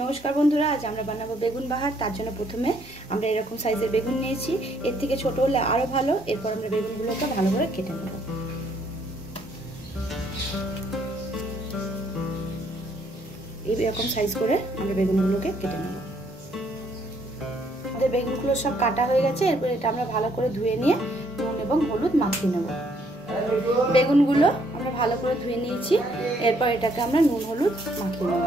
নমস্কার বন্ধুরা, আজ আমরা বানাবো বেগুন বাহার। তার জন্য প্রথমে আমরা এরকম সাইজের বেগুন নিয়েছি, এর থেকে ছোট হলে আরো ভালো। এরপর আমরা বেগুনগুলোকে ভালো করে কেটে নেব। এইরকম সাইজ করে আমরা বেগুনগুলোকে কেটে নেব। আমাদের বেগুনগুলো সব কাটা হয়ে গেছে। এরপর এটা আমরা ভালো করে ধুয়ে নিয়ে নুন এবং হলুদ মাখিয়ে নেব। বেগুনগুলো আমরা ভালো করে ধুয়ে নিয়েছি। এরপর এটাকে আমরা নুন হলুদ মাখিয়ে নেব।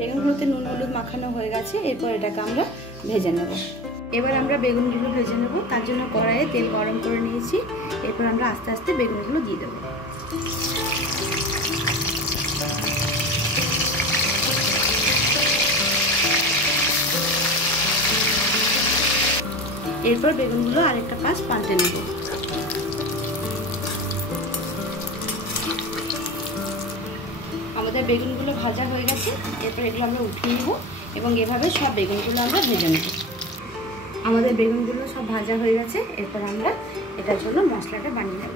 বেগুনগুলোতে নুন হলুদ মাখানো হয়ে গেছে। এরপর এটাকে আমরা ভেজে নেব। এবার আমরা বেগুনগুলো ভেজে নেব। তার জন্য কড়াইয়ে তেল গরম করে নিয়েছি। এরপর আমরা আস্তে আস্তে বেগুনগুলো দিয়ে দেব। এরপর বেগুনগুলো আরেকটা পাশ পাল্টে নেব। আমাদের বেগুনগুলো ভাজা হয়ে গেছে। এরপর এগুলো আমরা উঠিয়ে নেব এবং এভাবে সব বেগুনগুলো আমরা ভেজে নেব। আমাদের বেগুনগুলো সব ভাজা হয়ে গেছে। এরপর আমরা এটার জন্য মশলাটা বানিয়ে নেব।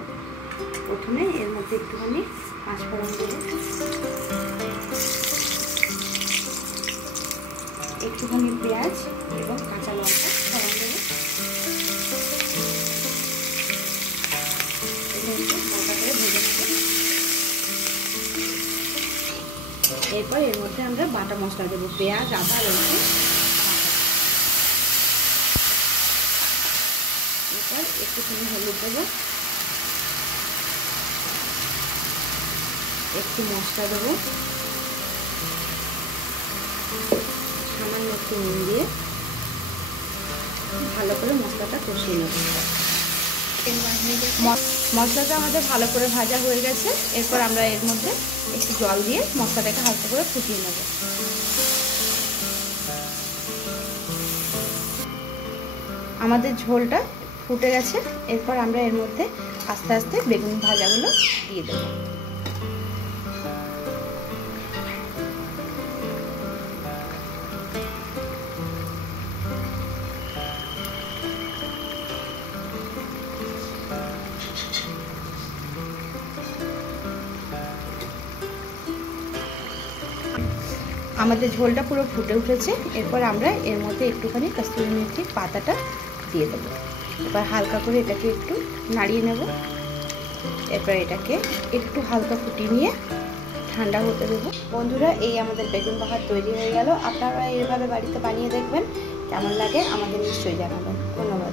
প্রথমে এর মধ্যে একটুখানি পাঁচফোড়ন দেব, একটুখানি পেঁয়াজ এবং কাঁচা লঙ্কা ফোড়ন দেব। হালকা করে ভেজে নেব। এরপর এর মধ্যে আমরা বাটা মশলা দেবো, পেঁয়াজ, আদা, রসুন। এরপর একটুখানি হলুদ দেবো, একটু মশলা দেবো, সামান্য একটু নুন দিয়ে ভালো করে মশলাটা কষিয়ে নেব। মশলাটা আমাদের ভালো করে ভাজা হয়ে গেছে। এরপর আমরা এর মধ্যে একটু জল দিয়ে মশলাটাকে হালকা করে ফুটিয়ে নেব। আমাদের ঝোলটা ফুটে গেছে। এরপর আমরা এর মধ্যে আস্তে আস্তে বেগুন ভাজাগুলো দিয়ে দেব। আমাদের ঝোলটা পুরো ফুটে উঠেছে। এরপর আমরা এর মধ্যে একটুখানি কস্তুরি মেথির পাতাটা দিয়ে দেবো। এবার হালকা করে এটাকে একটু নাড়িয়ে নেব। এরপর এটাকে একটু হালকা ফুটিয়ে নিয়ে ঠান্ডা হতে দেবো। বন্ধুরা, এই আমাদের বেগুন বাহার তৈরি হয়ে গেল। আপনারা এইভাবে বাড়িতে বানিয়ে দেখবেন, কেমন লাগে আমাদের নিশ্চয়ই জানাবেন। ধন্যবাদ।